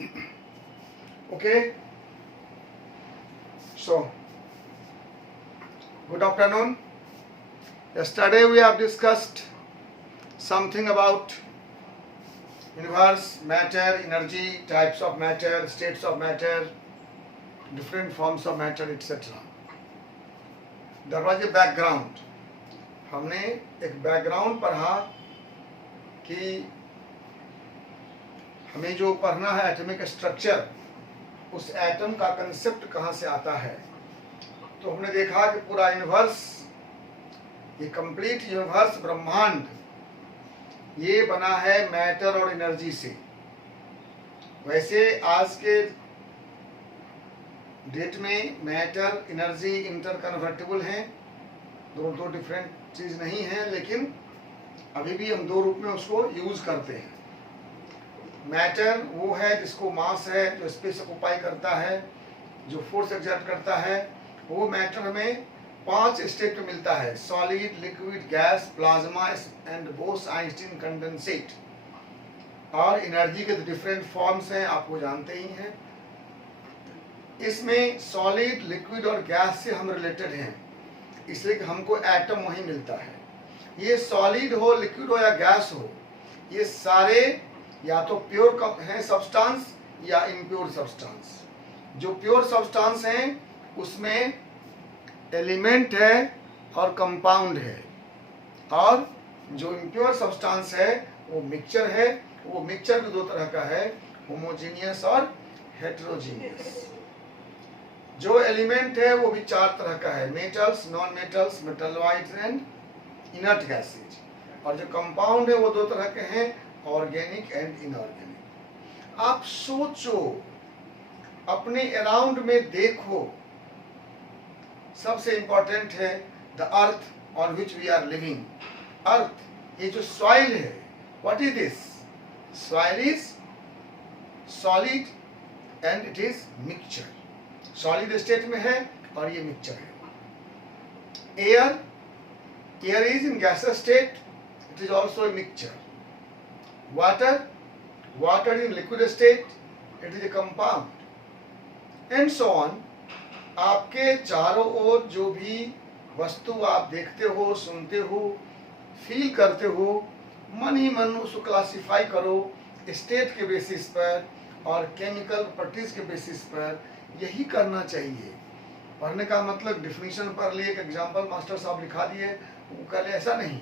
Okay, so good afternoon. Yesterday we have discussed something about universe, matter, energy, types of matter, states of matter, different forms of matter, etc. There was a background. हमने एक background पढ़ा कि हमें जो पढ़ना है atomic structure, उस atom का कंसेप्ट कहाँ से आता है। तो हमने देखा कि पूरा यूनिवर्स, ये कंप्लीट यूनिवर्स, ब्रह्मांड, ये बना है मैटर और एनर्जी से। वैसे आज के डेट में मैटर एनर्जी इंटर कन्वर्टेबल हैं, दो डिफरेंट चीज नहीं है, लेकिन अभी भी हम दो रूप में उसको यूज करते हैं। मैटर वो है जिसको मास है, जो स्पेस ऑक्युपाई करता है, जो फोर्स एक्सर्ट करता है। वो मैटर हमें 5 स्टेट में मिलता है: solid, liquid, gas, plasma and Bose-Einstein condensate. और एनर्जी के डिफरेंट फॉर्म्स हैं, आपको जानते ही हैं। इसमें सॉलिड, लिक्विड और गैस से हम रिलेटेड हैं, इसलिए कि हमको एटम वहीं मिलता है। ये सॉलिड हो, लिक्विड हो या गैस हो, ये सारे या तो प्योर हैं सब्सटेंस या इम्प्योर सब्सटेंस। जो प्योर सब्सटेंस हैं उसमें एलिमेंट है और कंपाउंड है, और जो इम्प्योर सब्सटेंस है वो मिक्सचर है। वो मिक्सचर भी दो तरह का है, होमोजेनियस और हेटेरोजेनियस। जो एलिमेंट है वो भी 4 तरह का है: metals, non metals, metalloids and inert gases. और जो कंपाउंड है वो 2 तरह के हैं, ऑर्गेनिक एंड इनऑर्गेनिक। आप सोचो, अपने अराउंड में देखो। सबसे इंपॉर्टेंट है the earth on which we are living. Earth, ये जो सॉइल है, what is this? Soil is solid and it is mixture. Solid state में है और ये मिक्सचर है। Air, air is in gases state, it is also a mixture. Water, water in liquid state, it is a compound, and so on. आपके चारों ओर जो भी वस्तु आप देखते हो, सुनते हो, फील करते हो, मन ही मन उसको क्लासिफाई करो स्टेट के बेसिस पर और केमिकल प्रॉपर्टीज के बेसिस पर। यही करना चाहिए। पढ़ने का मतलब डिफिनीशन पढ़ लिए, एक एग्जाम्पल मास्टर साहब लिखा दिए, वो कल ऐसा नहीं।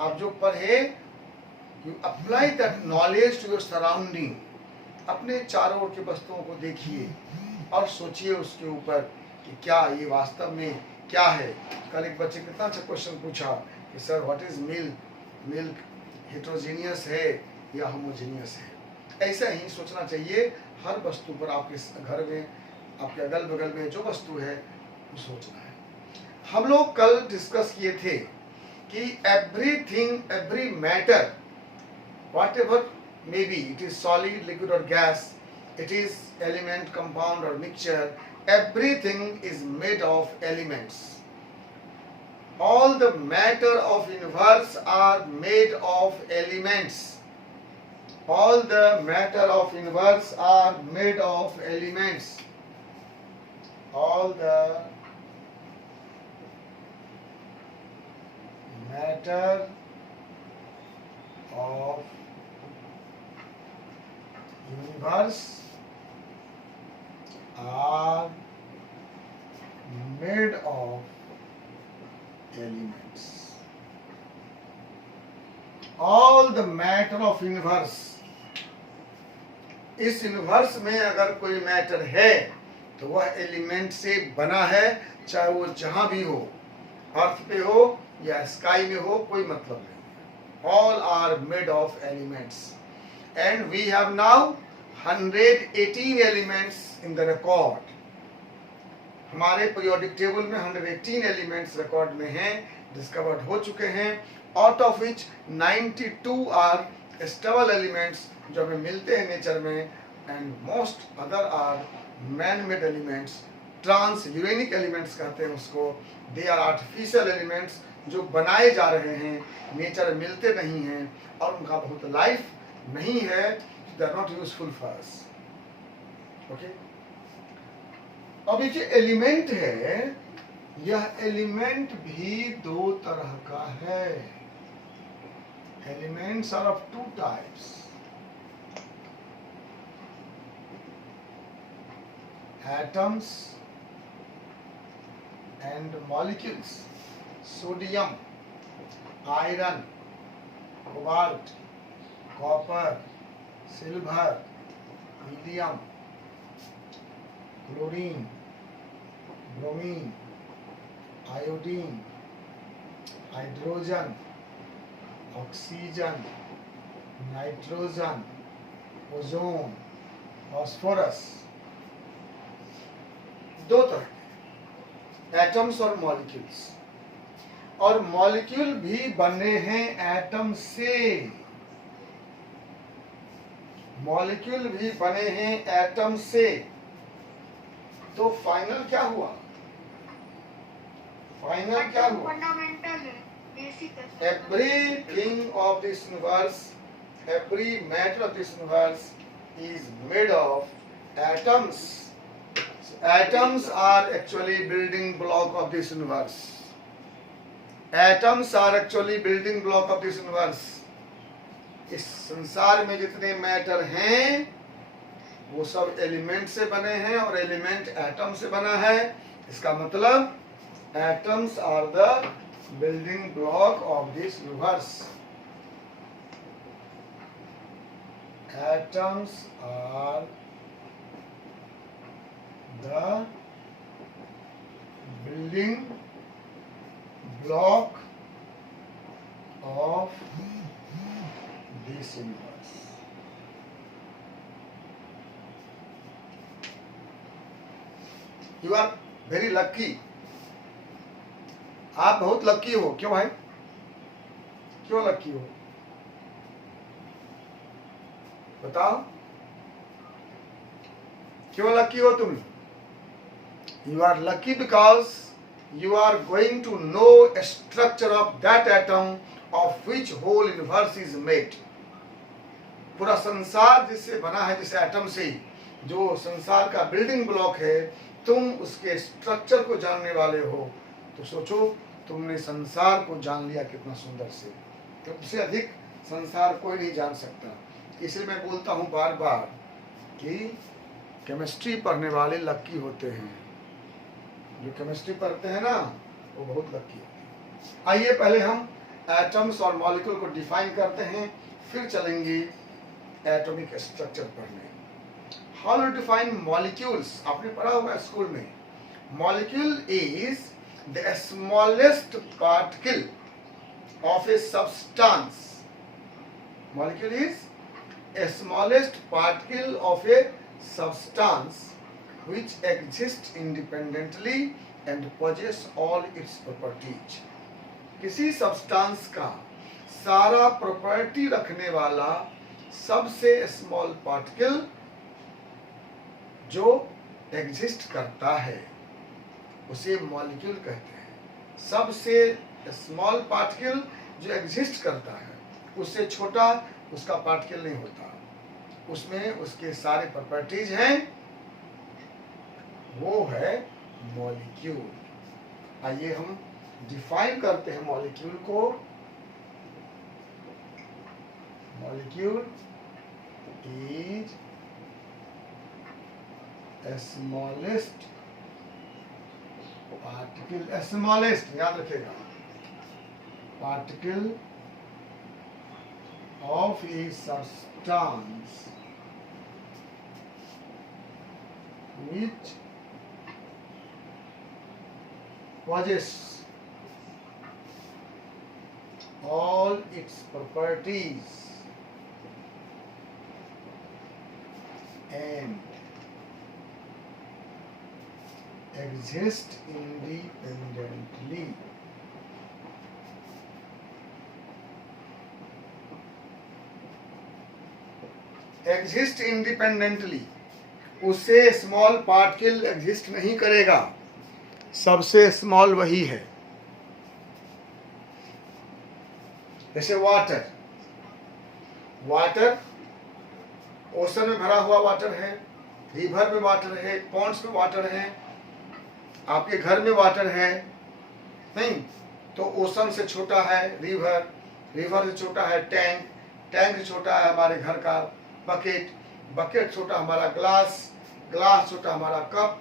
आप जो पढ़े, you apply that knowledge to your surrounding. अपने चारों ओर की वस्तुओं को देखिए और सोचिए उसके ऊपर कि क्या ये वास्तव में क्या है। कल एक बच्चे कितना अच्छा क्वेश्चन पूछा कि sir what is milk? Milk heterogeneous है या होमोजेनियस है? ऐसा ही सोचना चाहिए हर वस्तु पर। आपके घर में, आपके अगल बगल में जो वस्तु है वो सोचना है। हम लोग कल डिस्कस किए थे कि everything, every matter, what ever may be, it is solid, liquid और gas, it is element, compound or mixture, everything is made of elements. All the matter of universe are made of elements. All the matter of universe are made of elements. All the matter of universe are made of elements. All the matter of universe, इस universe में अगर कोई matter है तो वह element से बना है, चाहे वो जहां भी हो, अर्थ पे हो या स्काई में हो, कोई मतलब नहीं। All are made of elements. And we have now 118 elements in the record. हमारे पीरियोडिक टेबल में 118 एलिमेंट्स रिकॉर्ड में हैं, डिस्कवर्ड हो चुके हैं। Out of which 92 are stable elements जो हमें मिलते हैं नेचर में, and most other are man made elements, transuranic elements कहते हैं उसको। दे आर आर्टिफिशियल एलिमेंट्स जो बनाए जा रहे हैं, नेचर में मिलते नहीं हैं और उनका बहुत लाइफ नहीं है, they are not useful for us. Okay. अब ये जो एलिमेंट है, यह एलिमेंट भी दो तरह का है। Elements are of two types, atoms and molecules. Sodium, iron, cobalt, copper, silver, helium, chlorine, bromine, iodine, hydrogen, oxygen, nitrogen, ozone, phosphorus. दो तरह के एटम्स और मॉलिक्यूल्स। और मॉलिक्यूल भी बने हैं एटम से। मॉलिक्यूल भी बने हैं एटम से। तो फाइनल क्या हुआ? फाइनल क्या हुआ? फंडामेंटल है, बेसिक है। Everything of this universe, every matter of this universe is made of atoms. So atoms are actually building block of this universe. Atoms are actually building block of this universe. इस संसार में जितने matter हैं वो सब element से बने हैं और एलिमेंट एटम से बना है। इसका मतलब atoms are the building block of this universe. Atoms are the building block of this universe. You are very lucky. आप बहुत लकी हो। क्यों भाई? क्यों लकी हो? बताओ, क्यों लकी हो तुम? You are lucky because you are going to know a structure of that atom of which whole universe is made. पूरा संसार जिससे बना है, जिस एटम से, जो संसार का बिल्डिंग ब्लॉक है, तुम उसके स्ट्रक्चर को जानने वाले हो। तो सोचो, तुमने संसार को जान लिया कितना सुंदर से। तुमसे अधिक संसार कोई नहीं जान सकता। इसलिए मैं बोलता हूँ बार बार कि केमिस्ट्री पढ़ने वाले लकी होते हैं। जो केमिस्ट्री पढ़ते हैं ना, वो बहुत लकी होते हैं। आइए पहले हम एटम्स और मॉलिक्यूल को डिफाइन करते हैं, फिर चलेंगे एटॉमिक स्ट्रक्चर पढ़ने। How to define molecules? आपने पढ़ा होगा स्कूल में। Molecule is the smallest particle of a substance. Molecule is a smallest particle of a substance which exists independently and possess all its properties. किसी substance का सारा property रखने वाला सबसे स्मॉल पार्टिकल जो एग्जिस्ट करता है उसे मॉलिक्यूल कहते हैं। सबसे स्मॉल पार्टिकल जो एग्जिस्ट करता है, उससे छोटा उसका पार्टिकल नहीं होता, उसमें उसके सारे प्रॉपर्टीज हैं, वो है मॉलिक्यूल। आइए हम डिफाइन करते हैं मॉलिक्यूल को। Molecule is smallest particle, smallest याद रखेगा, particle of a substance which possess all its properties and exist independently. Exist independently, उससे स्मॉल पार्टिकल एग्जिस्ट नहीं करेगा, सबसे स्मॉल वही है। जैसे वाटर, वाटर ओशन में भरा हुआ वाटर है, रिवर में वाटर है, पॉन्ड्स में वाटर है, आपके घर में वाटर है, नहीं तो ओशन से छोटा है रिवर, रिवर से छोटा है टैंक, टैंक से छोटा है हमारे घर का बकेट, बकेट छोटा हमारा ग्लास, ग्लास छोटा हमारा कप,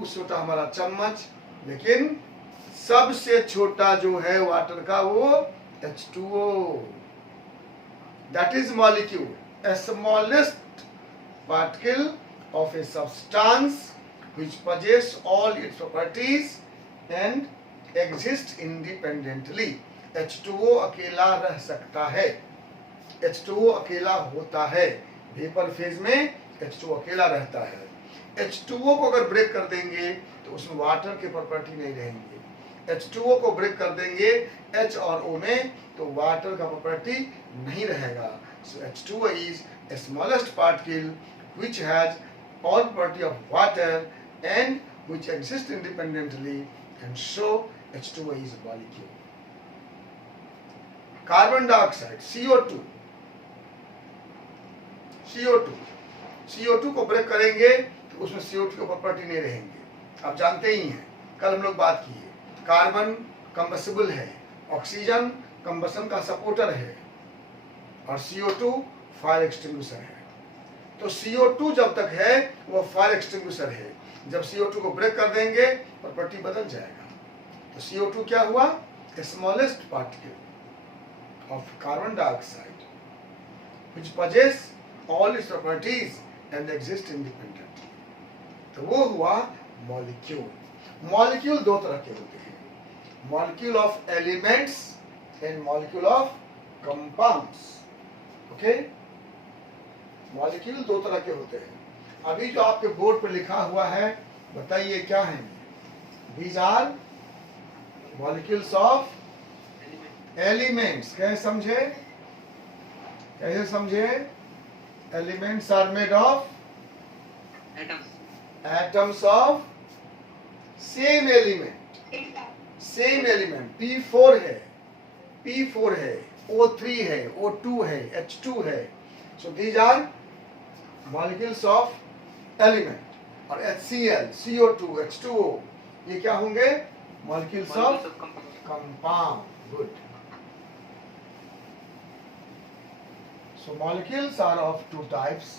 उस छोटा हमारा चम्मच, लेकिन सबसे छोटा जो है वाटर का वो H2O, that is molecule, a smallest particle of a substance which possess all its properties and exist independently. H2O अकेला रह सकता है, H2O अकेला होता है, वेपर फेज में H2O अकेला रहता है। H2O को अगर ब्रेक कर देंगे तो उसमें वाटर की प्रॉपर्टी नहीं रहेंगे, H2O को ब्रेक कर देंगे H और O में तो वाटर का प्रॉपर्टी नहीं रहेगा। So H2O is a smallest particle which has all property of water and which exists independently, and so H2O is a molecule. Carbon dioxide, CO2, CO2 को break करेंगे तो उसमें CO2 की प्रॉपर्टी नहीं रहेंगे। आप जानते ही हैं, कल हम लोग बात की है, कार्बन कंबसिबल है, ऑक्सीजन कंबसन का सपोर्टर है और CO2 फायर एक्सटिंग्विशर है। तो CO2 जब तक है वो फायर एक्सटिंग्विशर है, जब CO2 को ब्रेक कर देंगे प्रॉपर्टी बदल जाएगा। तो CO2 क्या हुआ? Smallest particle of carbon dioxide which possess all its properties and exist independently, तो वो हुआ मॉलिक्यूल। मॉलिक्यूल दो तरह के होते हैं, molecule of elements and molecule of compounds. Okay, molecule दो तरह के होते हैं। अभी जो आपके बोर्ड पर लिखा हुआ है बताइए क्या है? These are molecules of elements. कैसे समझे? कैसे समझे? Elements are made of atoms of same element, same element. P4 है, P4 है, O3 है, O2 है, H2 है। So these are molecules of element. और HCl, CO2, H2O ये क्या होंगे? Molecules of compound. Good. So molecules are of two types.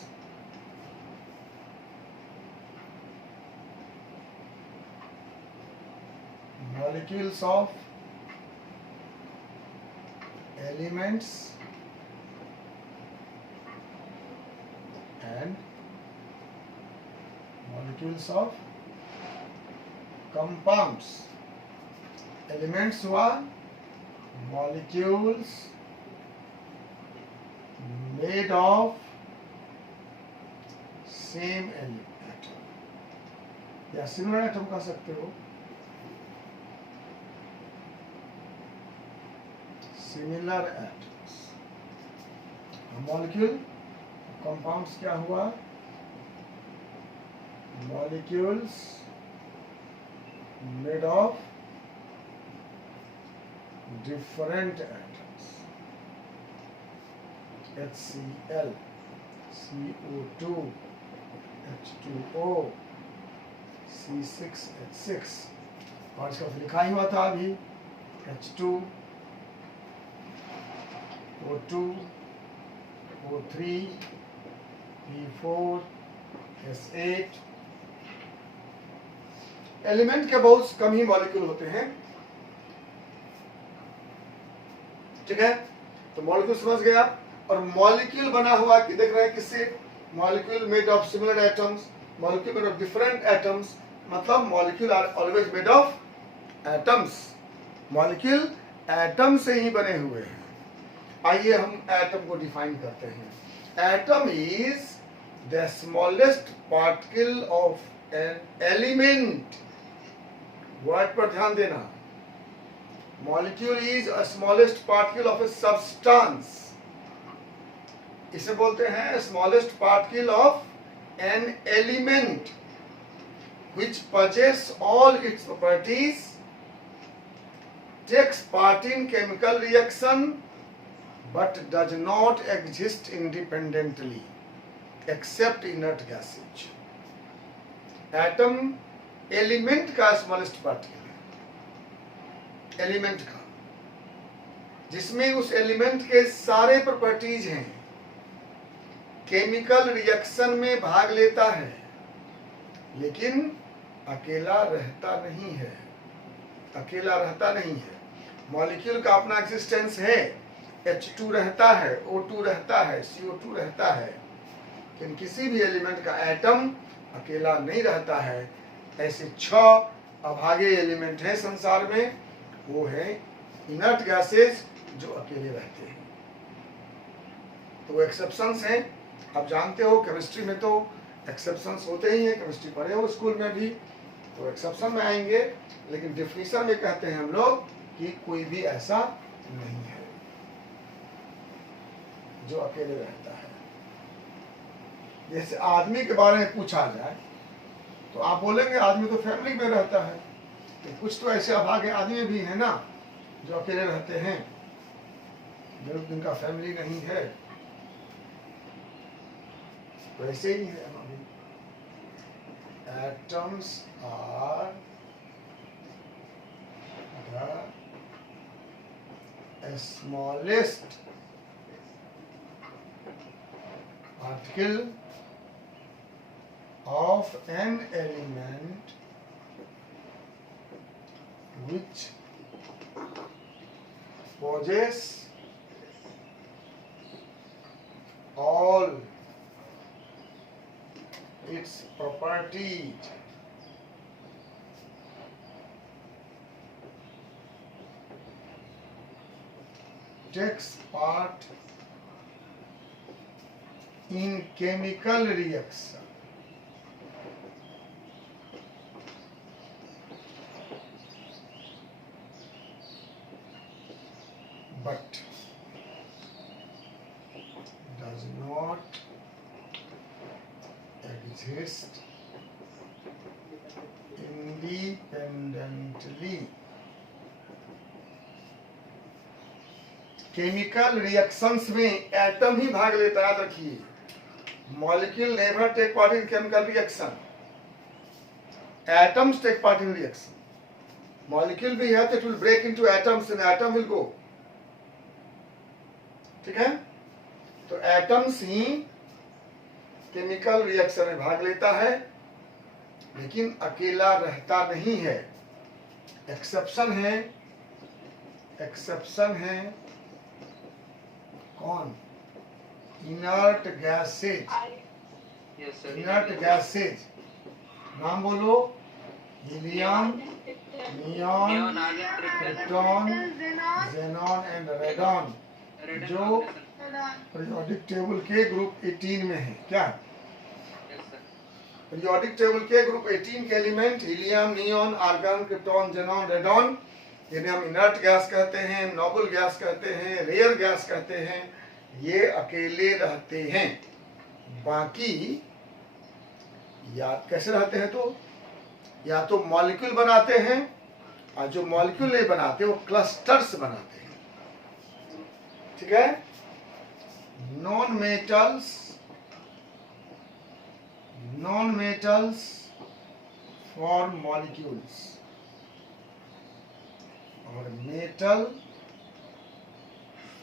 Molecules of elements and molecules of compounds. Elements हुआ molecules made of same atom या similar atom कह सकते हो, similar atoms। Molecule compounds क्या हुआ? Molecules made of different atoms. HCl, CO2, H2O, C6H6 और इसका लिखा ही हुआ था अभी H2, O2, O3, P4, S8। Element के बहुत कम ही मॉलिक्यूल होते हैं, ठीक है? तो मॉलिक्यूल समझ गया। और मॉलिक्यूल बना हुआ कि देख रहे हैं किससे? Molecule made of similar atoms, molecule made of different atoms, मतलब molecule are always made of atoms. Molecule atom से ही बने हुए हैं। आइए हम एटम को डिफाइन करते हैं। Atom is the smallest particle of an element. Word पर ध्यान देना। Molecule is a smallest particle of a substance. इसे बोलते हैं smallest particle of an element which possess all its properties, takes part in chemical reaction but does not exist independently except inert gases। Atom element का smallest particle है, element का, जिसमें उस element के सारे प्रॉपर्टीज हैं, केमिकल रिएक्शन में भाग लेता है, लेकिन अकेला रहता नहीं है, अकेला रहता नहीं है। मॉलिक्यूल का अपना एग्जिस्टेंस है, H2 रहता है, O2 रहता है, CO2 रहता है, लेकिन किसी भी एलिमेंट का एटम अकेला नहीं रहता है। ऐसे 6 अभागे एलिमेंट हैं संसार में, वो है इनर्ट गैसेस जो अकेले रहते हैं। तो एक्सेप्शंस हैं, आप जानते हो केमिस्ट्री में तो एक्सेप्शंस होते ही हैं, केमिस्ट्री पढ़े हो स्कूल में भी, तो एक्सेप्शन में आएंगे, लेकिन डिफिनीशन में कहते हैं हम लोग कि कोई भी ऐसा नहीं है जो अकेले रहता है। जैसे आदमी के बारे में पूछा जाए तो आप बोलेंगे आदमी तो फैमिली में रहता है, तो कुछ तो ऐसे अभागे आदमी भी है ना जो अकेले रहते हैं, जिनका फैमिली नहीं है। वैसे ही है हम अभी, atoms are the smallest particle of an element which possess all its properties takes part in chemical reaction. But does not exist independently. Chemical reactions में एटम ही भाग लेता है, याद रखिए। Molecule never take part in chemical reaction. Atoms take part in reaction. Molecule भी है तो it will break into atoms and atom will go. ठीक है? तो एटम्स ही केमिकल रिएक्शन में भाग लेता है, लेकिन अकेला रहता नहीं है। एक्सेप्शन है, एक्सेप्शन है कौन? Inert gases. इनर्ट गैसेज नाम बोलो, helium, neon, krypton, xenon and radon, जो पीरियोडिक टेबल के ग्रुप 18 में है। क्या पीरियोडिक टेबल के ग्रुप 18 के element helium, neon, argon, krypton, xenon, radon, जिन्हें हम इनर्ट गैस कहते हैं, नोबल गैस कहते हैं, रेयर गैस कहते हैं, ये अकेले रहते हैं। बाकी या कैसे रहते हैं? तो या तो मॉलिक्यूल बनाते हैं, और जो मॉलिक्यूल नहीं बनाते वो क्लस्टर्स बनाते हैं। ठीक है? नॉन मेटल्स फॉर्म मॉलिक्यूल्स और metal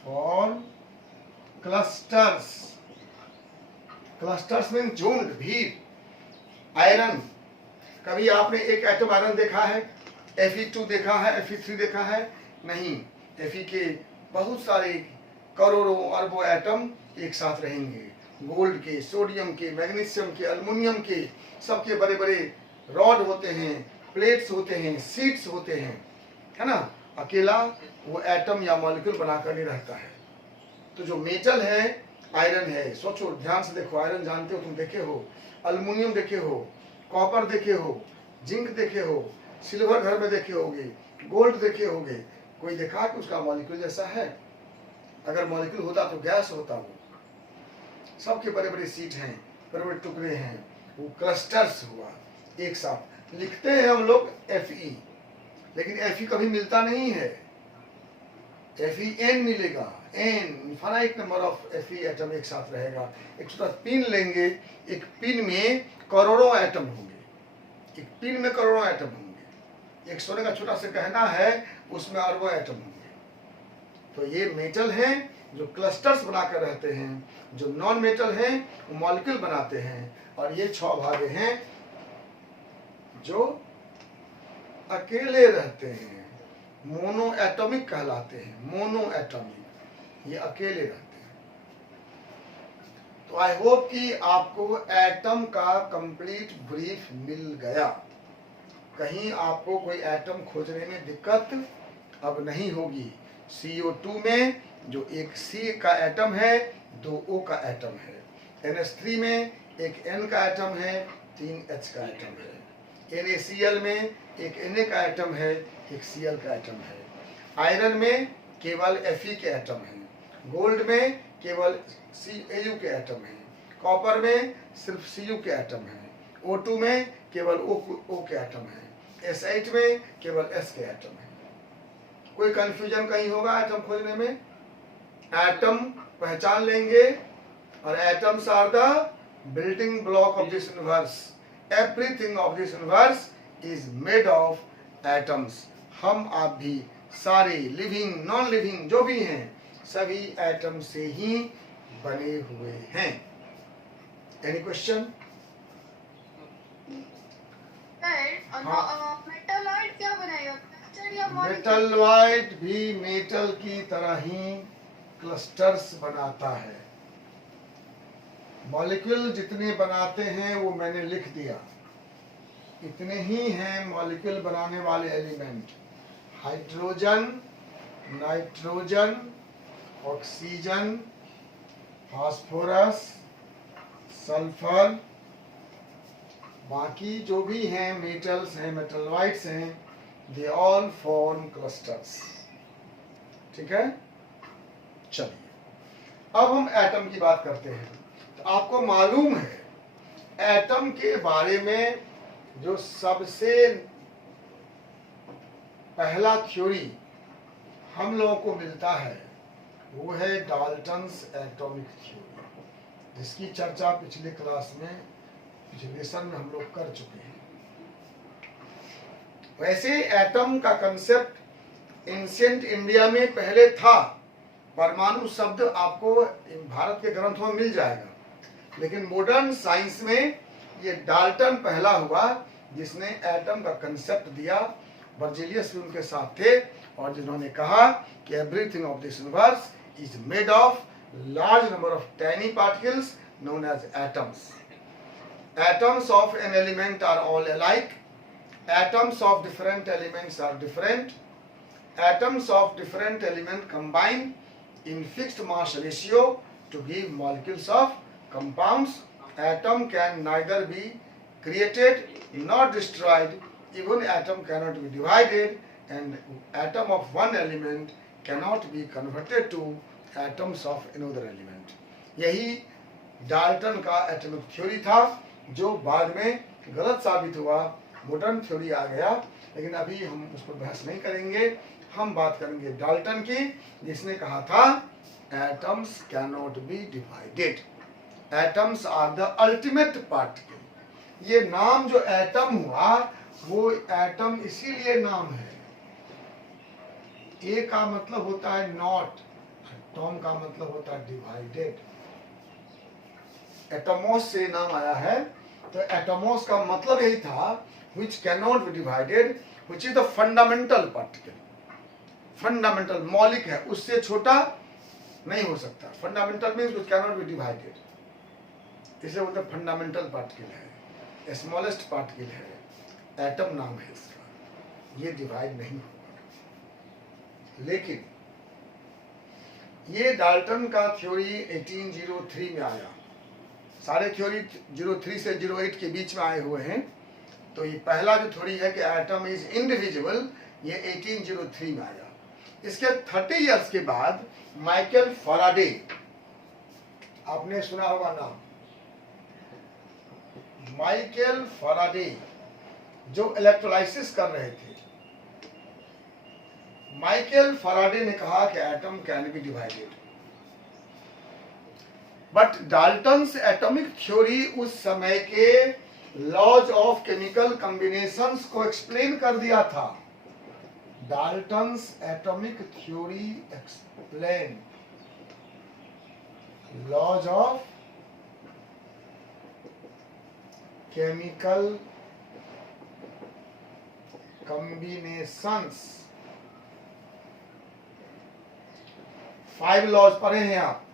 form clusters. Clusters mean झुंड, भीड़। आयरन, कभी आपने एक एटम आयरन देखा है? Fe2 देखा है? Fe3 देखा है? नहीं। Fe के बहुत सारे करोड़ों अरबों एटम एक साथ रहेंगे। गोल्ड के, सोडियम के, मैग्नीशियम के, एल्युमिनियम के, सबके बड़े बड़े रॉड होते हैं, प्लेट्स होते हैं, सीट्स होते हैं, है ना? अकेला वो एटम या मॉलिक्यूल बनाकर नहीं रहता है। तो जो मेटल है, आयरन है। सोचो, ध्यान से देखो, आयरन जानते हो तुम, देखे हो, एल्युमिनियम देखे हो, कॉपर देखे हो, जिंक देखे हो, सिल्वर घर में देखे होगे, गोल्ड देखे होगे। कोई देखा कि उसका मॉलिक्यूल जैसा है? अगर मॉलिक्यूल होता तो गैस होता। वो सबके बड़े बड़े सीट हैं, बड़े बड़े टुकड़े हैं, वो क्लस्टर्स हुआ एक साथ। लिखते हैं हम लोग Fe, लेकिन Fe कभी मिलता नहीं है। Fe मिलेगा, n infinite number of Fe atom एक साथ रहेगा। एक छोटा पिन लेंगे, एक पिन में करोड़ों एटम होंगे, एक पिन में करोड़ों एटम होंगे, एक सोने का छोटा सा गहना है उसमें अरबों एटम होंगे। तो ये मेटल हैं जो क्लस्टर्स बनाकर रहते हैं, जो नॉन मेटल हैं वो मॉलिक्यूल बनाते हैं, और ये 6 भागे हैं जो अकेले रहते हैं, मोनो एटॉमिक कहलाते हैं, मोनो एटॉमिक, ये अकेले रहते हैं। तो आई होप कि आपको एटम का कंप्लीट ब्रीफ मिल गया। कहीं आपको कोई एटम खोजने में दिक्कत अब नहीं होगी। CO2 में जो एक C का एटम है, 2 O का एटम है। NH3 में एक N का एटम है, 3 H का एटम है। NaCl में एक Na का एटम है, एक Cl का एटम है। आयरन में केवल Fe के एटम है। गोल्ड में केवल Au के एटम है। कॉपर में सिर्फ Cu के एटम है। O2 में केवल O के एटम है। S8 में केवल S के एटम है। कोई कंफ्यूजन कहीं होगा एटम खोजने में? एटम पहचान लेंगे, और atoms are the building block of this universe. Everything of this universe is made of atoms. हम आप भी सारे लिविंग नॉन लिविंग जो भी हैं सभी एटम से ही बने हुए हैं। Any question? मेटलॉइड क्या बनाएगा? क्लस्टर या मॉलिक्यूल? मेटलॉइड भी मेटल की तरह ही क्लस्टर्स बनाता है। मॉलिक्यूल जितने बनाते हैं वो मैंने लिख दिया, इतने ही हैं मॉलिक्यूल बनाने वाले element. Hydrogen, nitrogen, oxygen, phosphorus, sulphur, बाकी जो भी हैं मेटल्स हैं, मेटलॉइड्स हैं, दे ऑल फॉर्म क्लस्टर्स। ठीक है, चलिए अब हम एटम की बात करते हैं। तो आपको मालूम है एटम के बारे में जो सबसे पहला थ्योरी हम लोगों को मिलता है वो है डाल्टन्स एटॉमिक थ्योरी, जिसकी चर्चा पिछले क्लास में, पिछले लेसन में हम लोग कर चुके हैं। वैसे एटम का कंसेप्ट एंशिएंट इंडिया में पहले था। परमाणु शब्द आपको भारत के ग्रंथों में मिल जाएगा, लेकिन मॉडर्न साइंस में ये डाल्टन पहला हुआ जिसने एटम का कंसेप्ट दिया। बर्जेलियस भी उनके साथ थे, और जिन्होंने कहा कि everything of this universe is made of large number of tiny particles known as atoms. Atoms of an element are all alike. Atoms of different elements are different. Atoms of different element combine in fixed mass ratio to give molecules of compounds. Atom can neither be created nor destroyed. Even atom cannot be divided, and atom of one element cannot be converted to atoms of another element. यही Dalton का atomic theory था, जो बाद में गलत साबित हुआ। Modern theory आ गया, लेकिन अभी हम उस पर बहस नहीं करेंगे। हम बात करेंगे डाल्टन की, जिसने कहा था atoms cannot be divided, atoms are the ultimate particle. ये नाम जो एटम हुआ वो एटम इसीलिए नाम है। ए का मतलब होता है नॉट, टॉम का मतलब होता है डिवाइडेड। एटमोस से नाम आया है। तो एटमोस का मतलब यही था which cannot be divided, which is the fundamental particle। Fundamental मौलिक है, उससे छोटा नहीं हो सकता। Fundamental means which cannot be divided, इसलिए बोलते फंडामेंटल पार्टिकल है, स्मॉलेस्ट पार्टिकल है, एटम नाम है इसका। ये डिवाइड नहीं होगा। लेकिन ये डाल्टन का थ्योरी 1803 में आया। सारे थ्योरी 03 से 08 के बीच में आए हुए हैं। तो ये पहला जो थ्योरी है कि एटम इज इंडिविजुअल, ये 1803 में आया। इसके 30 इयर्स के बाद माइकल फैराडे, आपने सुना होगा नाम, माइकल फैराडे जो इलेक्ट्रोलाइसिस कर रहे थे। माइकल फैराडे ने कहा कि atom can be divided, but Dalton's atomic theory उस समय के लॉज ऑफ केमिकल कॉम्बिनेशंस को एक्सप्लेन कर दिया था। Dalton's atomic theory explain laws of chemical combinations. 5 laws पढ़े हैं आप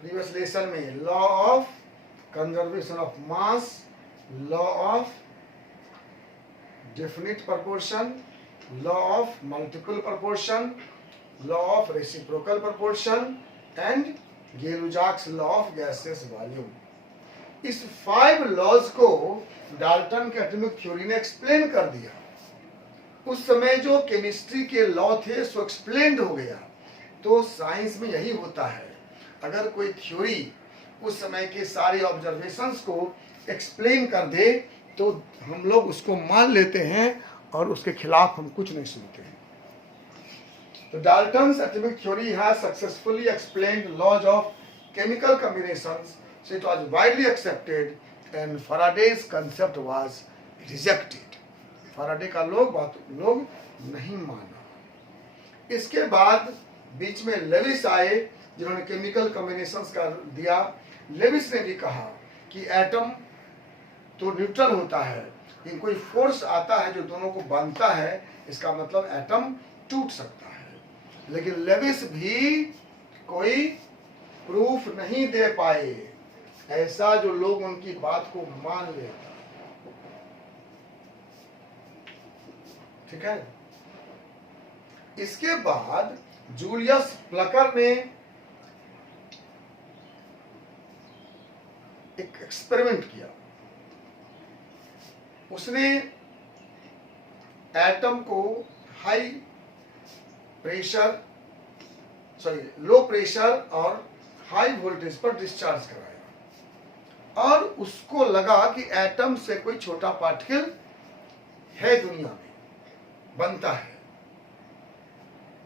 प्रीवियस लेसन में। Law of conservation of mass, law of definite proportion, law of multiple proportion, law of reciprocal proportion and Gay Lussac's law of gases volume. इस 5 laws को Dalton के atomic theory ने explain कर दिया। उस समय जो केमिस्ट्री के लॉ थे सो एक्सप्लेन्ड हो गया। तो साइंस में यही होता है, अगर कोई थ्योरी उस समय के सारे ऑब्जर्वेशंस को एक्सप्लेन कर दे तो हम लोग उसको मान लेते हैं और उसके खिलाफ हम कुछ नहीं सुनते हैं। तो Dalton's atomic theory has successfully explained laws of chemical combinations, so it was widely accepted and Faraday's concept was rejected. Faraday का लोग नहीं माना। इसके बाद बीच में लेविस आए जिन्होंने केमिकल कॉम्बिनेशंस का दिया। लेविस ने भी कहा कि एटम तो न्यूट्रल होता है, लेकिन कोई फोर्स आता है जो दोनों को बांधता है, इसका मतलब एटम टूट सकता है। लेकिन लेविस भी कोई प्रूफ नहीं दे पाए ऐसा जो लोग उनकी बात को मान लेता। ठीक है। इसके बाद जूलियस प्लकर ने एक एक्सपेरिमेंट किया। उसने एटम को लो प्रेशर और हाई वोल्टेज पर डिस्चार्ज कराया और उसको लगा कि एटम से कोई छोटा पार्टिकल है दुनिया में, बनता है।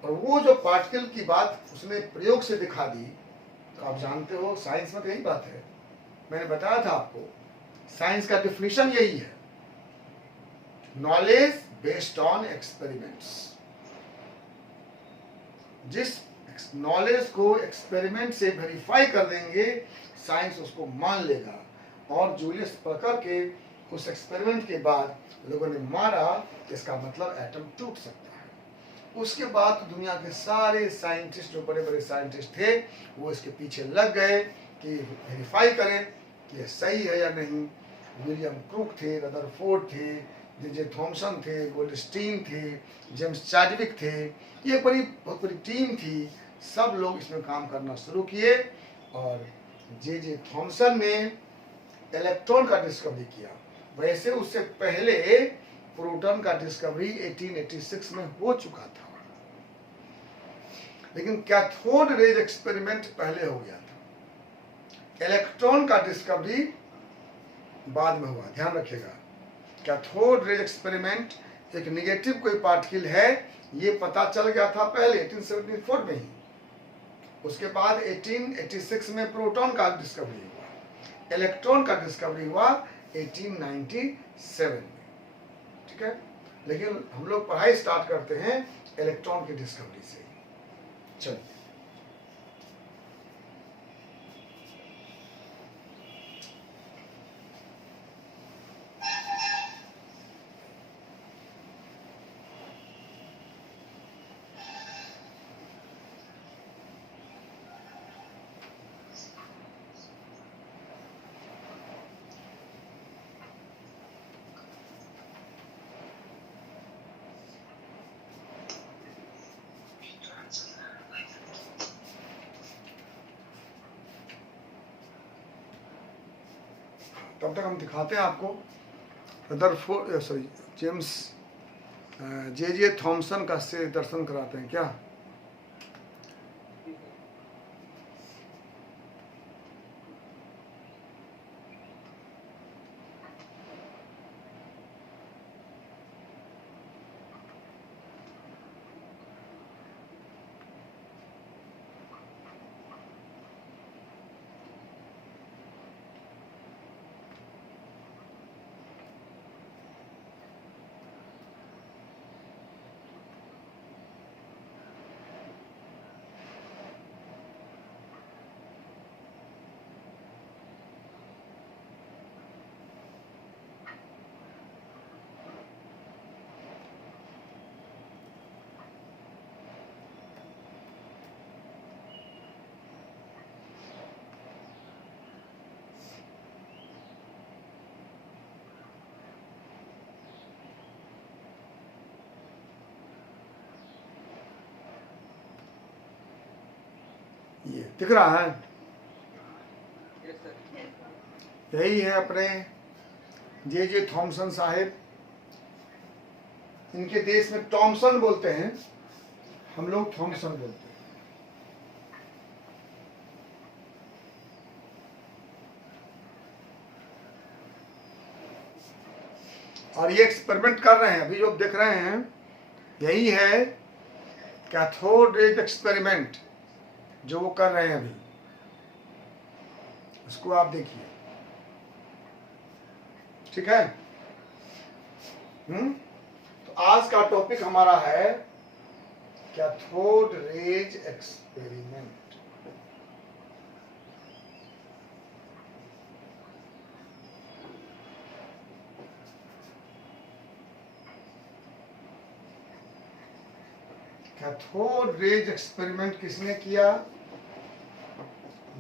और वो जो पार्टिकल की बात उसने प्रयोग से दिखा दी। तो आप जानते हो साइंस में यही बात है, मैंने बताया था आपको, साइंस का डिफिनीशन यही है, नॉलेज बेस्ड ऑन एक्सपेरिमेंट्स। जिस नॉलेज को एक्सपेरिमेंट से वेरीफाई कर देंगे साइंस उसको मान लेगा। और जूलियस प्लकर के उस एक्सपेरिमेंट के बाद लोगों ने माना इसका मतलब एटम टूट सकता है। उसके बाद दुनिया के सारे साइंटिस्ट, जो बड़े बड़े साइंटिस्ट थे, वो इसके पीछे लग गए कि वेरीफाई करें कि ये सही है या नहीं। विलियम क्रूक थे, रदरफोर्ड थे, जे थॉमसन थे, गोल्डस्टीन थे, जेम्स चैडविक थे, ये बहुत बड़ी टीम थी। सब लोग इसमें काम करना शुरू किए और जे थॉमसन ने इलेक्ट्रॉन का डिस्कवरी किया। वैसे उससे पहले प्रोटॉन का डिस्कवरी 1886 में हो चुका था, लेकिन कैथोड रेज एक्सपेरिमेंट पहले हो गया था। इलेक्ट्रॉन का डिस्कवरी बाद में हुआ, ध्यान रखिएगा। कैथोड रेज एक्सपेरिमेंट, एक निगेटिव कोई पार्टिकल है, ये पता चल गया था पहले 1874 में ही। उसके बाद 1886 में प्रोटॉन का डिस्कवरी हुआ, इलेक्ट्रॉन का डिस्कवरी हुआ 1897 में। ठीक है, लेकिन हम लोग पढ़ाई स्टार्ट करते हैं इलेक्ट्रॉन की डिस्कवरी से। चलिए, तब तक हम दिखाते हैं आपको जेम्स जे थॉमसन का से दर्शन कराते हैं क्या। दिख रहा है? Yes, sir. यही है अपने जे थॉमसन साहेब। इनके देश में टॉमसन बोलते हैं, हम लोग थॉमसन बोलते हैं। और ये एक्सपेरिमेंट कर रहे हैं अभी जो देख रहे हैं, यही है कैथोड रेज एक्सपेरिमेंट जो वो कर रहे हैं अभी, उसको आप देखिए। ठीक है? तो आज का टॉपिक हमारा है cathode rays experiment. Cathode rays experiment किसने किया?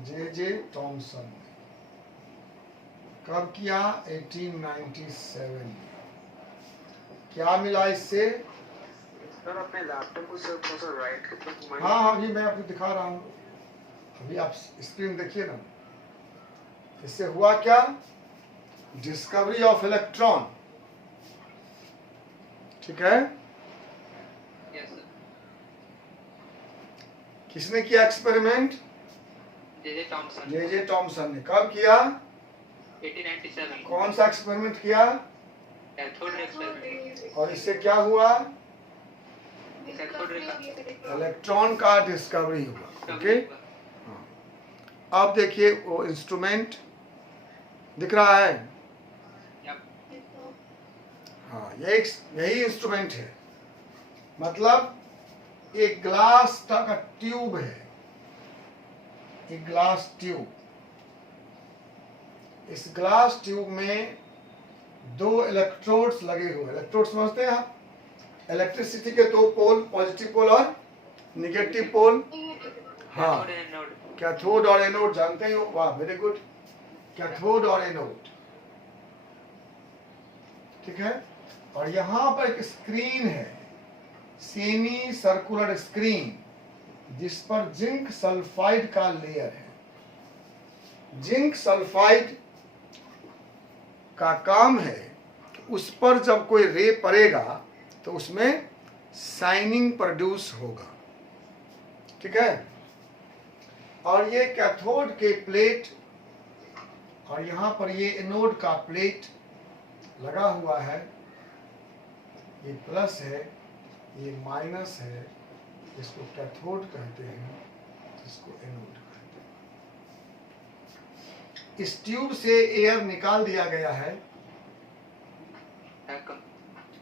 जे थॉमसन ने। कब किया? 1897 में। क्या मिला इससे? सर अपने लैपटॉप को सर थोड़ा सा राइट की तरफ घुमाइए। हाँ हाँ, अभी मैं आपको दिखा रहा हूँ, अभी आप स्क्रीन देखिए ना। इससे हुआ क्या? Discovery of electron. ठीक है? Yes, sir. किसने किया experiment? J Thomson. J Thomson ने। कब किया? 1897। कौन सा एक्सपेरिमेंट किया? Cathode ray experiment. और इससे क्या हुआ? कैथोड रे इलेक्ट्रॉन का डिस्कवरी हुआ। ओके, अब देखिए वो इंस्ट्रूमेंट दिख रहा है। हाँ, यही इंस्ट्रूमेंट है। मतलब एक ग्लास का ट्यूब है, एक ग्लास ट्यूब। इस ग्लास ट्यूब में दो इलेक्ट्रोड्स लगे हुए। इलेक्ट्रोड समझते हैं आप? इलेक्ट्रिसिटी के दो पोल, पॉजिटिव पोल और निगेटिव पोल। हाँ, कैथोड एनोड। कैथोड और एनोड जानते हो? वाह, वेरी गुड। कैथोड और एनोड। ठीक है? और यहां पर एक स्क्रीन है, सेमी सर्कुलर स्क्रीन, जिस पर जिंक सल्फाइड का लेयर है। जिंक सल्फाइड का काम है, उस पर जब कोई रे पड़ेगा तो उसमें शाइनिंग प्रोड्यूस होगा। ठीक है? और ये कैथोड के प्लेट और यहां पर ये एनोड का प्लेट लगा हुआ है। ये प्लस है, ये माइनस है। इसको कैथोड कहते हैं, इसको एनोड कहते हैं। इस ट्यूब से एयर निकाल दिया गया है,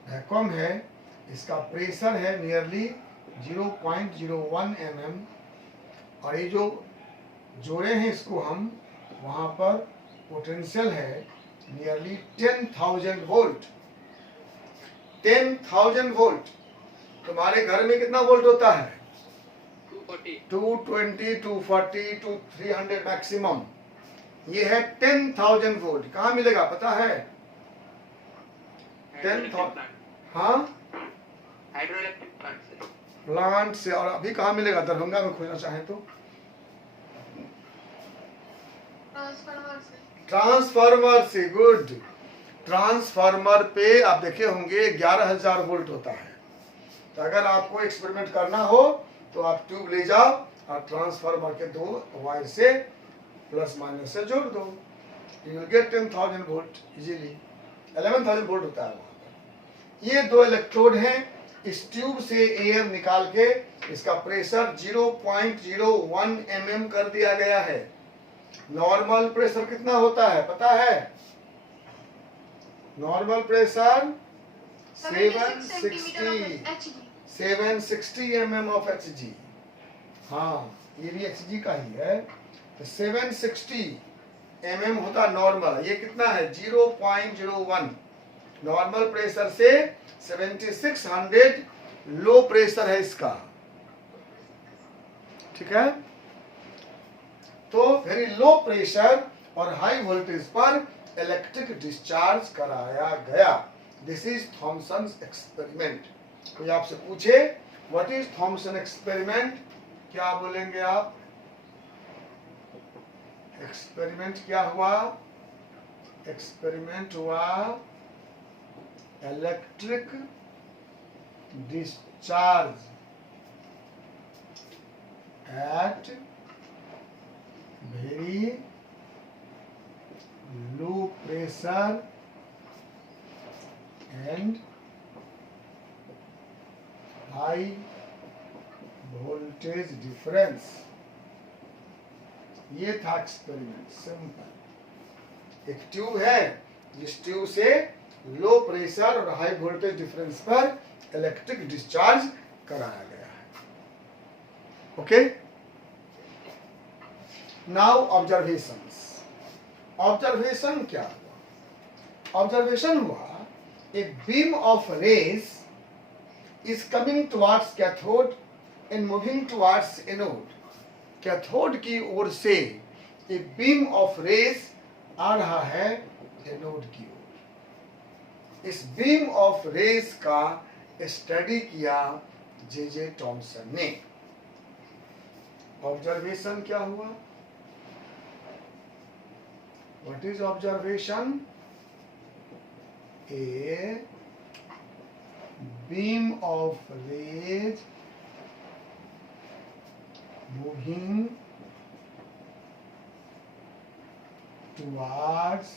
वैक्यूम है। इसका प्रेशर है नियरली 0.01 mm। और ये जो जोड़े हैं इसको हम, वहां पर पोटेंशियल है नियरली 10,000 वोल्ट। 10,000 वोल्ट। तुम्हारे घर में कितना वोल्ट होता है? 240। 220, 240, 300 मैक्सिमम। ये है 10,000 वोल्ट। कहाँ मिलेगा पता है? 10,000। हाँ, हाइड्रोइलेक्ट्रिक प्लांट से। प्लांट से। और अभी कहाँ मिलेगा? दरभंगा में खोजना चाहे तो। ट्रांसफार्मर से। ट्रांसफार्मर से। गुड। ट्रांसफार्मर पे आप देखे होंगे 11,000 वोल्ट होता है। तो अगर आपको एक्सपेरिमेंट करना हो तो आप ट्यूब ले जाओ और ट्रांसफार्मर के दो वायर से प्लस माइनस से जोड़ दो, you will get 10,000 volt easily. 11,000 volt होता है वहां पर। ये दो इलेक्ट्रोड हैं। इस ट्यूब से एयर निकाल के इसका प्रेशर 0.01 mm कर दिया गया है। नॉर्मल प्रेशर कितना होता है पता है? Normal pressure 760 mm of Hg। हाँ, ये भी Hg का ही है। तो 760 mm होता नॉर्मल। ये कितना है? 0.01। नॉर्मल प्रेशर से 7600 लो प्रेशर है इसका। ठीक है? तो वेरी लो प्रेशर और हाई वोल्टेज पर इलेक्ट्रिक डिस्चार्ज कराया गया। This is Thomson experiment. कोई आपसे पूछे व्हाट इज थॉमसन एक्सपेरिमेंट, क्या बोलेंगे आप? एक्सपेरिमेंट क्या हुआ? एक्सपेरिमेंट हुआ electric discharge at very low pressure and high voltage difference. ये था एक्सपेरिमेंट, सिंपल। एक ट्यूब है, जिस ट्यूब से लो प्रेशर और हाई वोल्टेज डिफरेंस पर इलेक्ट्रिक डिस्चार्ज कराया गया है। Okay, now observations. ऑब्जर्वेशन क्या हुआ? ऑब्जर्वेशन हुआ a beam of rays is coming towards cathode and moving towards anode. Cathode की ओर से एक बीम ऑफ रेज आ रहा है एनोड की ओर। इस बीम ऑफ रेज का स्टडी किया जे टॉमसन ने। ऑब्जर्वेशन क्या हुआ? What is observation? A beam of rays moving towards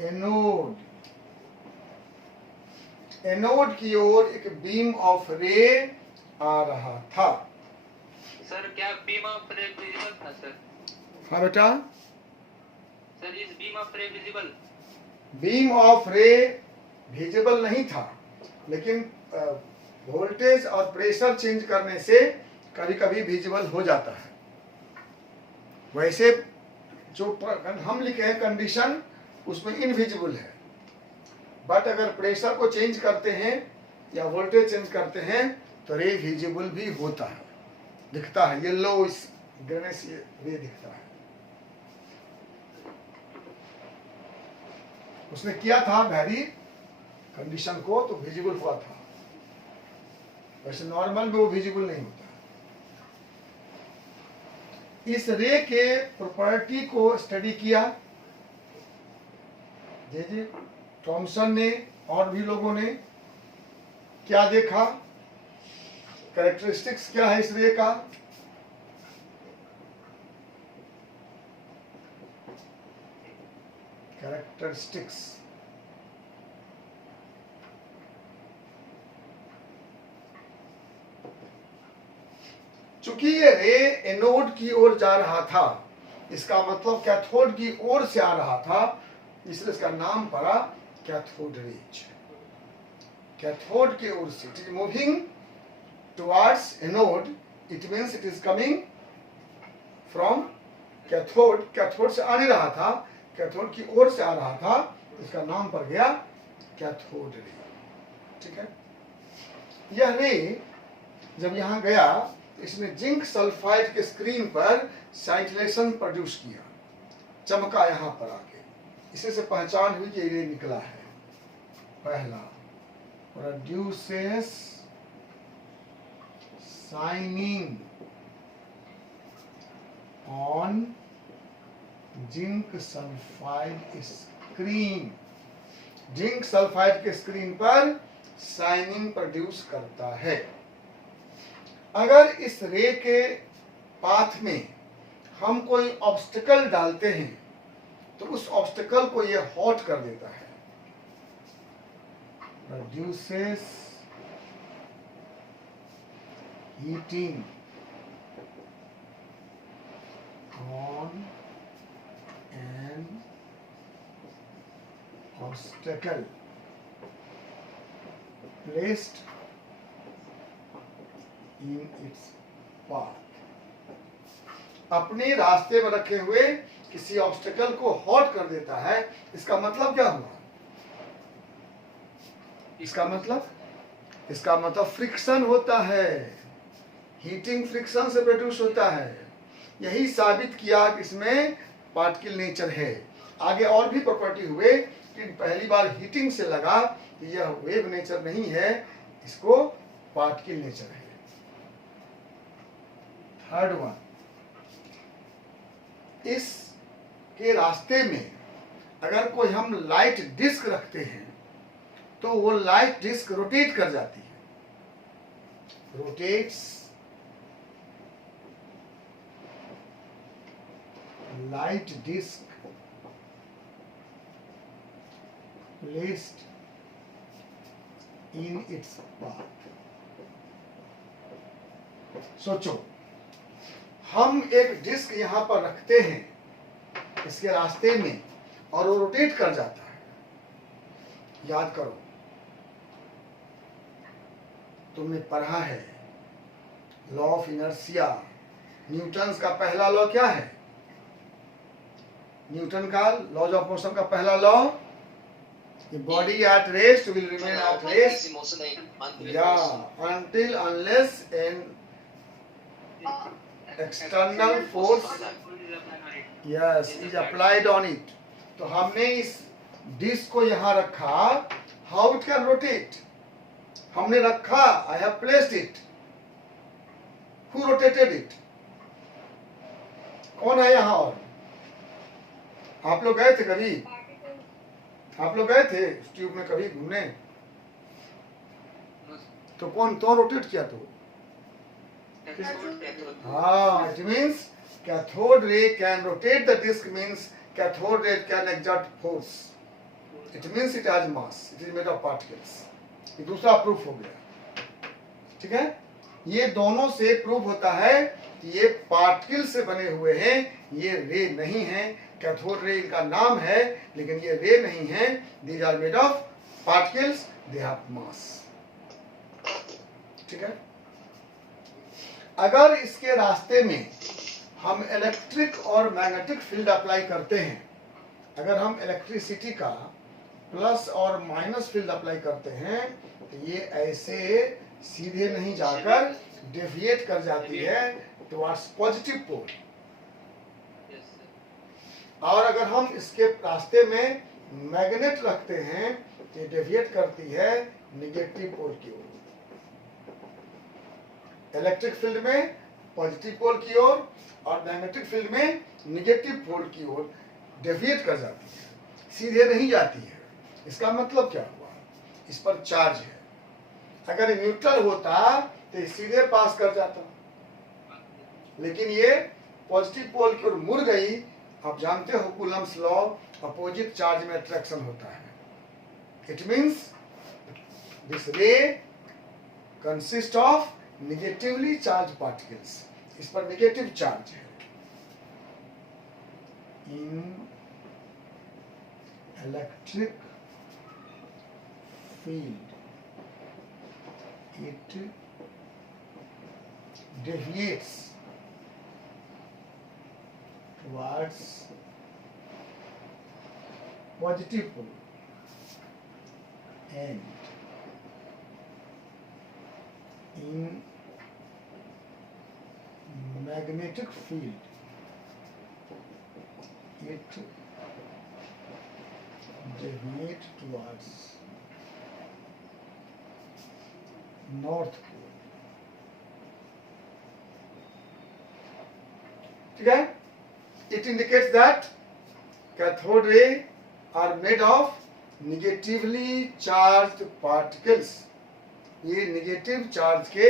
anode. Anode की ओर एक बीम ऑफ रे आ रहा था। सर क्या बीम ऑफ रे विजिबल था सर? हाँ बेटा, सर इस बीम ऑफ रे विजिबल? बीम ऑफ रे विजिबल नहीं था, लेकिन वोल्टेज और प्रेशर चेंज करने से कभी कभी विजिबल हो जाता है। वैसे जो हम लिखे हैं कंडीशन, उसमें इनविजिबल है, बट अगर प्रेशर को चेंज करते हैं या वोल्टेज चेंज करते हैं तो रे विजिबल भी होता है, दिखता है। येलो इस ग्रेनेस रे दिखता है। उसने किया था वेरी कंडीशन को, तो विजिबल हुआ था। वैसे नॉर्मल में वो विजिबल नहीं होता। इस रे के प्रॉपर्टी को स्टडी किया जे टॉमसन ने और भी लोगों ने। क्या देखा? कैरेक्टरिस्टिक्स क्या है इस रे का? कैरेक्टरिस्टिक्स चूंकि ये रे एनोड की ओर जा रहा था, इसका मतलब कैथोड की ओर से आ रहा था, इसलिए इसका नाम पड़ा कैथोड रेज। कैथोड की ओर से it is moving towards anode, it means it is coming from cathode. Cathode से आ नहीं रहा था, कैथोड की ओर से आ रहा था, इसका नाम पड़ गया कैथोड रे। ठीक है, यह रे जब यहां गया, इसने जिंक सल्फाइड के स्क्रीन पर साइंटिलेशन प्रोड्यूस किया, चमका यहां पर आके। इसी से पहचान हुई कि ये निकला है। पहला, produces shining on zinc sulphide screen. Zinc sulphide के स्क्रीन पर शाइनिंग प्रोड्यूस करता है। अगर इस रे के पाथ में हम कोई ऑब्स्टिकल डालते हैं तो उस ऑब्स्टिकल को ये हॉट कर देता है। Produces heating on an obstacle placed in its path। अपने रास्ते में रखे हुए किसी ऑब्स्टिकल को हॉट कर देता है। इसका मतलब क्या हुआ? इसका मतलब फ्रिक्शन होता है। हीटिंग फ्रिक्शन से प्रोड्यूस होता है। यही साबित किया कि इसमें पार्टिकल नेचर है। आगे और भी प्रॉपर्टी हुए कि पहली बार हीटिंग से लगा कि यह वेव नेचर नहीं है, इसको पार्टिकल नेचर है। थर्ड वन, इस के रास्ते में अगर कोई हम लाइट डिस्क रखते हैं तो वो लाइट डिस्क रोटेट कर जाती है, rotates light disc placed in its path. सोचो, हम एक डिस्क यहां पर रखते हैं इसके रास्ते में और वो रोटेट कर जाता है। याद करो, तुमने पढ़ा है लॉ ऑफ इनर्शिया। न्यूटन का पहला लॉ क्या है? न्यूटन का लॉज ऑफ मोशन का पहला law, the body at rest will remain at rest, until unless an external force is applied on it. तो हमने इस डिस्क को यहाँ रखा, how it can rotate? हमने रखा, I have placed it. Who rotated it? कौन है यहाँ? और आप लोग गए थे कभी? आप लोग गए थे इस ट्यूब में कभी घूमने? तो कौन तो रोटेट किया? तो हाँ, it means cathode ray can rotate the disc, means cathode ray can exert force, it means it has mass, it is made of particles. ये दूसरा प्रूफ हो गया, ठीक है। ये दोनों से प्रूफ होता है कि ये पार्टिकल से बने हुए हैं, ये रे नहीं है। कैथोड रे इनका नाम है लेकिन ये रे नहीं है। These are made of particles, they have mass, ठीक है। अगर इसके रास्ते में हम इलेक्ट्रिक और मैग्नेटिक फील्ड अप्लाई करते हैं, अगर हम इलेक्ट्रिसिटी का प्लस और माइनस फील्ड अप्लाई करते हैं तो ये ऐसे सीधे नहीं जाकर डेविएट कर जाती है टुवर्ड्स पॉजिटिव पोल, और अगर हम इसके रास्ते में मैग्नेट रखते हैं तो डेविएट करती है निगेटिव पोल की ओर। इलेक्ट्रिक फील्ड में पॉजिटिव पोल की ओर और मैग्नेटिक फील्ड में निगेटिव पोल की ओर डेविएट कर जाती है, सीधे नहीं जाती है। इसका मतलब क्या हुआ? इस पर चार्ज है, अगर न्यूट्रल होता तो सीधे पास कर जाता, लेकिन ये पॉजिटिव पोल की ओर मुड़ गई। आप जानते हो कूलम्स लॉ, अपोजिट चार्ज में अट्रैक्शन होता है। इट मींस दिस रे consist of negatively charge particles, इस पर नेगेटिव चार्ज है। इन electric field it deviates towards positive pole, and in magnetic field it deviates towards north pole. ठीक है? It indicates that cathode ray are made of negatively charged particles. ये negative charge के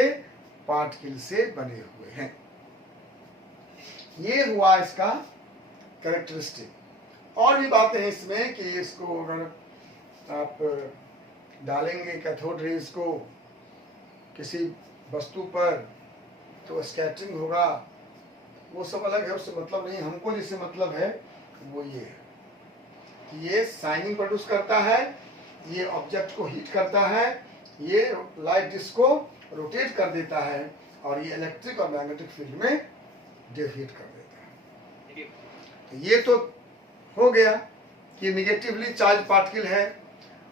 particle से बने हुए हैं। ये हुआ इसका कैरेक्टरिस्टिक। और भी बातें हैं इसमें कि इसको अगर आप डालेंगे कैथोड रेज को किसी वस्तु पर तो स्कैटरिंग होगा, वो सब अलग है, उससे मतलब नहीं। हमको जिससे मतलब है वो ये है कि ये शाइनिंग प्रोड्यूस करता है, ये ऑब्जेक्ट को हीट करता है, ये लाइट डिस्क को रोटेट कर देता है और ये इलेक्ट्रिक और मैग्नेटिक फील्ड में डेविएट कर देता है। तो ये तो हो गया कि निगेटिवली चार्ज पार्टिकल है।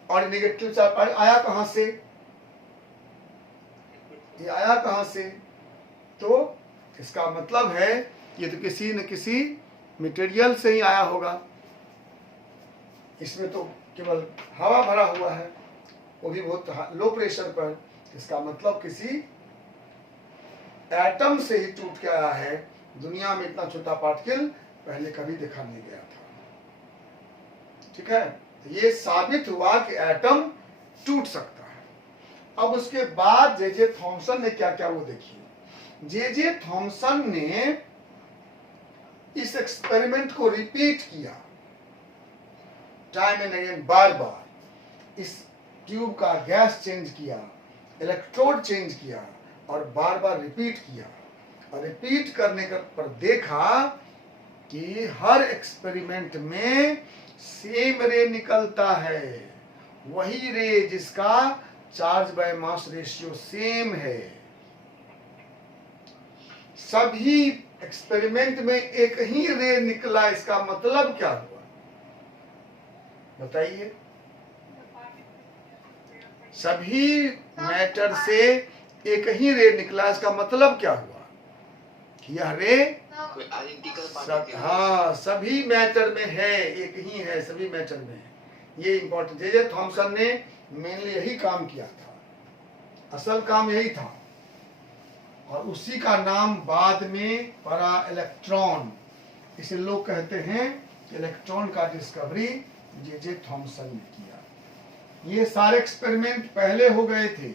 और निगेटिव चार्ज पार्टिकल आया कहाँ से? ये आया कहाँ से? तो इसका मतलब है ये तो किसी न किसी मटेरियल से ही आया होगा। इसमें तो केवल हवा भरा हुआ है, वो भी बहुत लो प्रेशर पर। इसका मतलब किसी एटम से ही टूट के आया है। दुनिया में इतना छोटा पार्टिकल पहले कभी देखा नहीं गया था। ठीक है, तो ये साबित हुआ कि एटम टूट सकता है। अब उसके बाद जे जे थॉमसन ने क्या क्या वो देखिए। जे जे थॉमसन ने इस एक्सपेरिमेंट को रिपीट किया टाइम एंड अगेन, बार बार इस ट्यूब का गैस चेंज किया, इलेक्ट्रोड चेंज किया और बार बार रिपीट किया। और रिपीट करने पर देखा कि हर एक्सपेरिमेंट में सेम रे निकलता है, वही रे जिसका charge by mass ratio same है। सभी एक्सपेरिमेंट में एक ही रे निकला, इसका मतलब क्या हुआ बताइए। सभी मैटर से एक ही रे निकला, इसका मतलब क्या हुआ कि यह रे कोई आइडेंटिकल सब, पार्टिकल। हाँ सभी मैटर में है, एक ही है, सभी मैटर में है। ये इंपॉर्टेंट, जे जे थॉमसन ने मेनली यही काम किया था, असल काम यही था। और उसी का नाम बाद में पड़ा इलेक्ट्रॉन। इसे लोग कहते हैं इलेक्ट्रॉन का डिस्कवरी जे जे थॉमसन ने किया। ये सारे एक्सपेरिमेंट पहले हो गए थे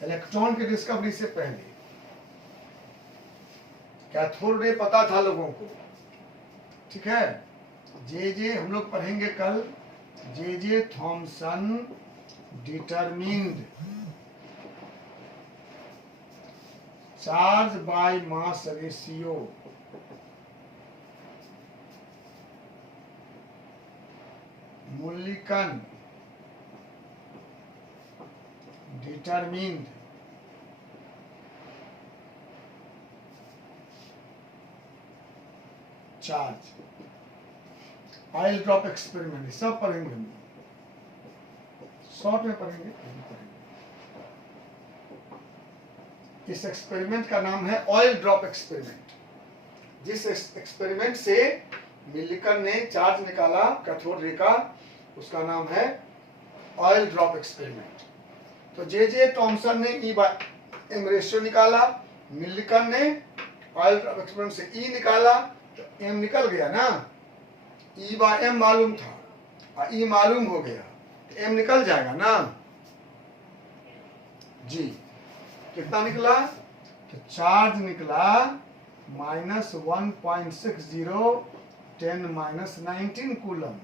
इलेक्ट्रॉन की डिस्कवरी से पहले। कैथोड रे पता था लोगों को, ठीक है। जे जे हम लोग पढ़ेंगे कल। J J Thomson determined charge by mass ratio Millikan determined charge, oil drop experiment, सब पढ़ेंगे हम, शॉर्ट में पढ़ेंगे। इस एक्सपेरिमेंट का नाम है ऑयल ड्रॉप एक्सपेरिमेंट। जिस एक्सपेरिमेंट से मिल्लिकन ने चार्ज निकाला कैथोड रे का, उसका नाम है ऑयल ड्रॉप एक्सपेरिमेंट। तो जे जे थॉमसन ने ई बाय एम रेशियो निकाला, मिल्लिकन ने ऑयल ड्रॉप एक्सपेरिमेंट से ई निकाला, तो एम निकल गया ना, ई बाय एम मालूम था और ई मालूम हो गया, तो एम निकल जाएगा ना जी। कितना निकला? तो चार्ज निकला -1.60 10-19 कूलम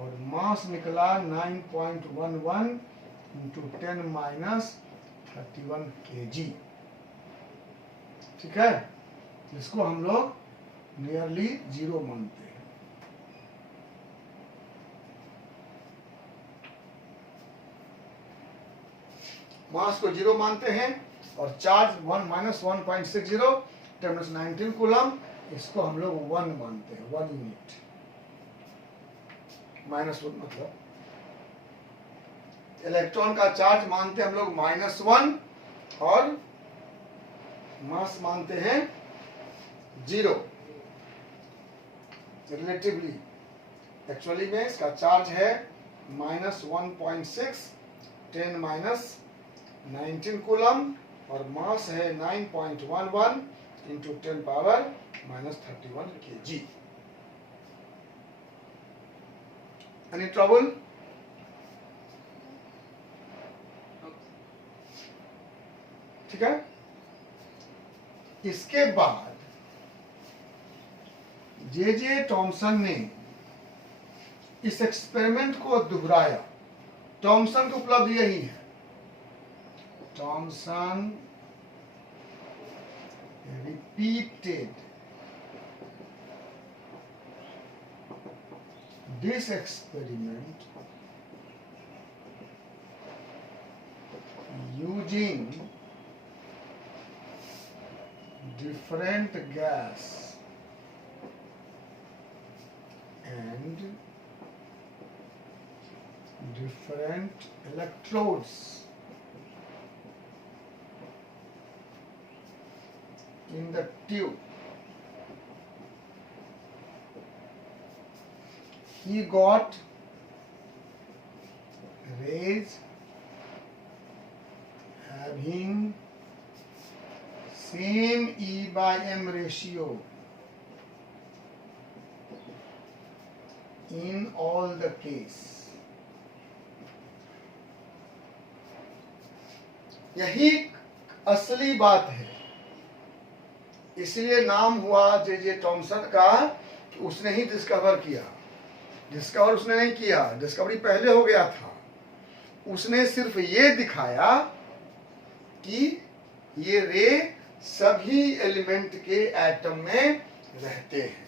और मास निकला 9.11 × 10-31 kg। ठीक है, जिसको हम लोग नियरली 0 मानते हैं। मास को 0 मानते हैं और चार्ज 1-1.60 10-19 कूलम, इसको हम लोग 1 मानते हैं, 1 यूनिट। -1 मतलब इलेक्ट्रॉन का चार्ज मानते हैं हम लोग -1 और मास मानते हैं 0 रिलेटिवली। एक्चुअली में इसका चार्ज है -1.6 10-19 कूलम और मास है 9.11 × 10⁻31 kg। Any trouble? ठीक है। इसके बाद जे जे थॉमसन ने इस एक्सपेरिमेंट को दोहराया। थॉमसन की उपलब्धि यही है। Thomson repeated this experiment using different gas and different electrodes in the tube. He got rays having same E by M ratio in all the case. यही असली बात है, इसलिए नाम हुआ जे टॉमसन का कि उसने ही डिस्कवर किया। डिस्कवर उसने नहीं किया, डिस्कवरी पहले हो गया था। उसने सिर्फ ये दिखाया कि ये रे सभी एलिमेंट के एटम में रहते हैं।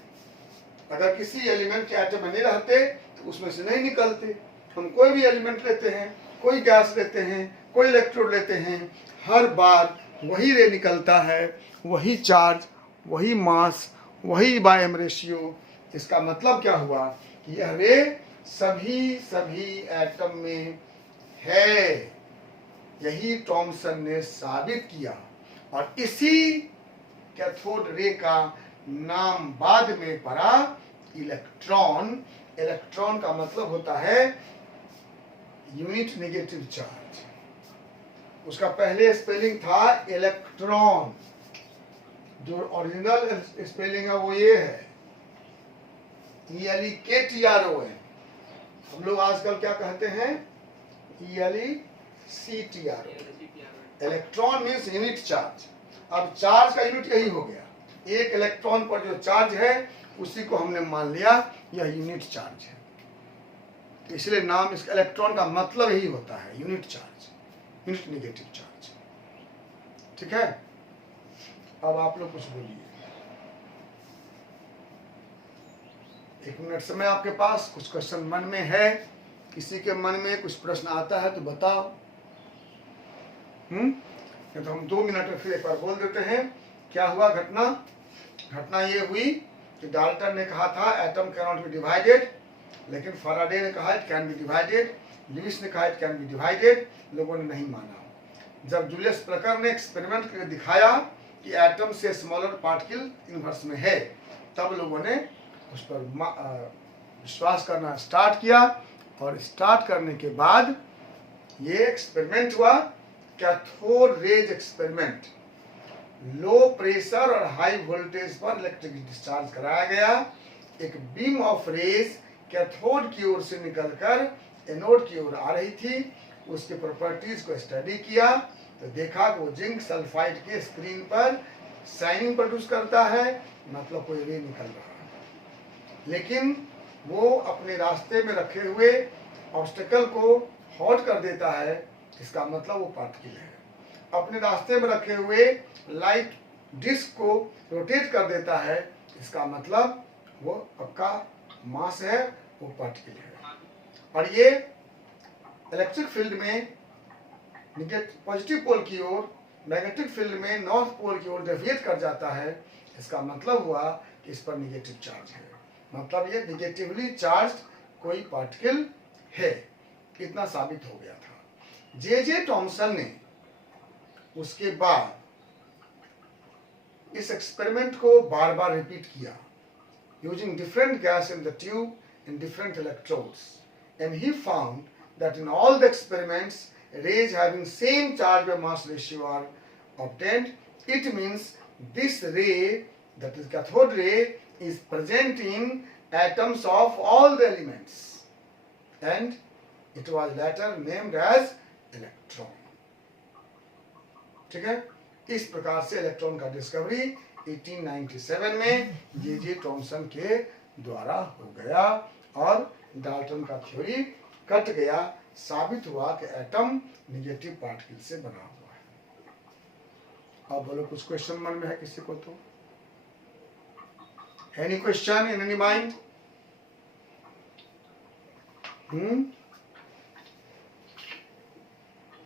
अगर किसी एलिमेंट के एटम में नहीं रहते तो उसमें से नहीं निकलते। हम कोई भी एलिमेंट लेते हैं, कोई गैस लेते हैं, कोई इलेक्ट्रोड लेते हैं, हर बार वही रे निकलता है, वही चार्ज, वही मास, वही बायम रेशियो। इसका मतलब क्या हुआ कि यह रे सभी एटम में है। यही टॉमसन ने साबित किया और इसी कैथोड रे का नाम बाद में पड़ा इलेक्ट्रॉन। इलेक्ट्रॉन का मतलब होता है यूनिट नेगेटिव चार्ज। उसका पहले स्पेलिंग था इलेक्ट्रॉन, जो ओरिजिनल स्पेलिंग है वो ये है ELEKTRON। हम लोग आजकल क्या कहते हैं ELECTRON। Electron means unit charge. अब चार्ज का यूनिट यही हो गया, एक इलेक्ट्रॉन पर जो चार्ज है उसी को हमने मान लिया यह यूनिट चार्ज है। तो इसलिए नाम इसका इलेक्ट्रॉन का मतलब यही होता है unit charge, unit negative charge. ठीक है, अब आप लोग कुछ बोलिए। 1 मिनट समय आपके पास। कुछ क्वेश्चन मन में है, किसी के मन में कुछ प्रश्न आता है तो बताओ। नहीं तो हम 2 मिनट में फिर एक बार बोल देते हैं क्या हुआ घटना। घटना ये हुई कि डाल्टन ने कहा था atom can not be divided, लेकिन फैराडे ने कहा it can be divided, Lewis ने कहा इट कैन बी डिवाइडेड। लोगों ने नहीं माना। जब जूलियस प्लकर ने एक्सपेरिमेंट करके दिखाया कि एटम से स्मॉलर पार्टिकल इनवर्स में है, तब लोगों ने उस पर विश्वास करना स्टार्ट किया। और स्टार्ट करने के बाद ये एक्सपेरिमेंट हुआ कैथोड रेज एक्सपेरिमेंट। लो प्रेशर और हाई वोल्टेज पर इलेक्ट्रिक डिस्चार्ज कराया गया। एक बीम ऑफ रेज कैथोड की ओर से निकलकर एनोड की ओर आ रही थी। उसके प्रॉपर्टीज को स्टडी किया तो देखा कि वो जिंक सल्फाइड के स्क्रीन पर शाइनिंग प्रोड्यूस करता है, मतलब कोई रे निकल रहा है। लेकिन वो अपने रास्ते में रखे हुए ऑब्स्टेकल को हॉट कर देता है, इसका मतलब वो पार्टिकल है। अपने रास्ते में रखे हुए लाइट डिस्क को रोटेट कर देता है, इसका मतलब वो आपका मास है, वो पार्टिकल है। और ये इलेक्ट्रिक फील्ड में पॉजिटिव पोल की ओर, नेगेटिव फील्ड में नॉर्थ पोल की ओर डेविएट कर जाता है, इसका मतलब हुआ कि इस पर नेगेटिव चार्ज है, मतलब ये नेगेटिवली चार्ज कोई पार्टिकल है। इतना साबित हो गया था। जे टॉमसन ने उसके बाद इस एक्सपेरिमेंट को बार बार रिपीट किया, using different gas in the tube in different electrodes, and he found that in all the experiments rays having same charge by mass ratio are obtained. It means this ray, that is cathode ray, is present in atoms of all the elements, and it was later named as electron. ठीक है, इस प्रकार से electron का discovery 1897 में जे Thomson के द्वारा हो गया और डाल्टन का थ्योरी कट गया। साबित हुआ कि एटम नेगेटिव पार्टिकल से बना हुआ है। अब बोलो, कुछ क्वेश्चन मन में है किसी को? तो any question in any mind?